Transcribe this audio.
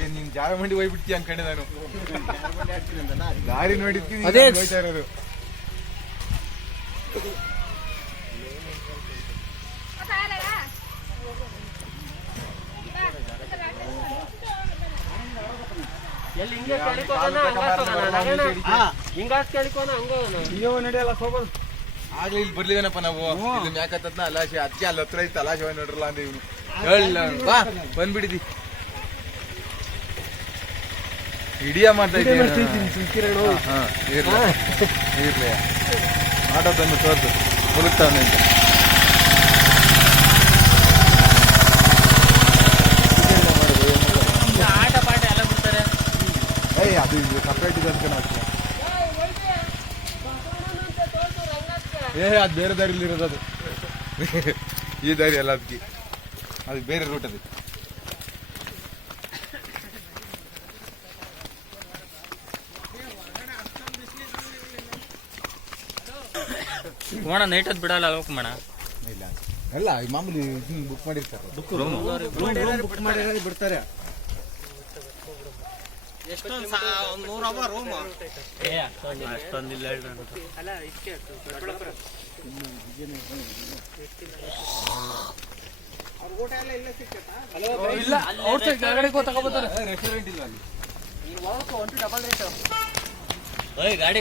ಏನ್ ನಿನ್ ಜಾಗ ಮಂಡಿ ಹೋಗ್ಬಿಡ್ತಿ ಅನ್ಕೊಂಡೆ ನಾನು. ದಾರಿ ನೋಡಿದ್ವಿ ಹೋಯ್ತಾ ಇರೋದು. ಆಗ್ಲಿ ಇಲ್ಲಿ ಬರ್ಲಿವೇನಪ್ಪ ನಾವು. ಇದು ಮ್ಯಾಕತ್ತದ್ನ ಅಲಾಶೆ ಅದಕ್ಕೆ ಅಲ್ಲಿ ಹತ್ರ ಇತ್ತು ಅಲಾಶೆ ನೋಡ್ರಲ್ಲ ಅಂದ್ರೆ ಇವನು ಹೇಳ ಬಾ ಬಂದ್ಬಿಡಿದಿ ಹಿಡಿಯ ಮಾಡ್ತಾ ಇರ್ಲಿ ಆಟೋ ತಂದು ತೋರ್ಸು ಮುಳುಗ್ತಾವನೆ ಅಂತ. ಆಟ ಪಾಠ ಎಲ್ಲ ಬಿಡ್ತಾರೆ. ಅದು ಸಪ್ರೇಟ್ ಇದೆ ಅಂತ ನಾವು. ಅದು ಬೇರೆ ದಾರಿಲಿ ಇರೋದು. ಅದು ಈ ದಾರಿ ಅಲ್ಲ ಅದಕ್ಕೆ, ಅದು ಬೇರೆ ರೂಟ್ ಅದು. ಹೋಣ ನೈಟ್ ಹೊತ್ತು ಬಿಡಲ್ಲ ಅಲ್ವ ಮಣ? ಇಲ್ಲ ಎಲ್ಲ ಮಾಮೂಲಿ ಬುಕ್ ಮಾಡಿರ್ತಾರೆ. ಬುಕ್ ಮಾಡಿ ಬಿಡ್ತಾರೆ. ಅಷ್ಟೊಂದಿಲ್ಲ ರೆಸ್ಟೋರೆಂಟ್ ಇಲ್ಲ ಅಲ್ಲಿ. ಗಾಡಿ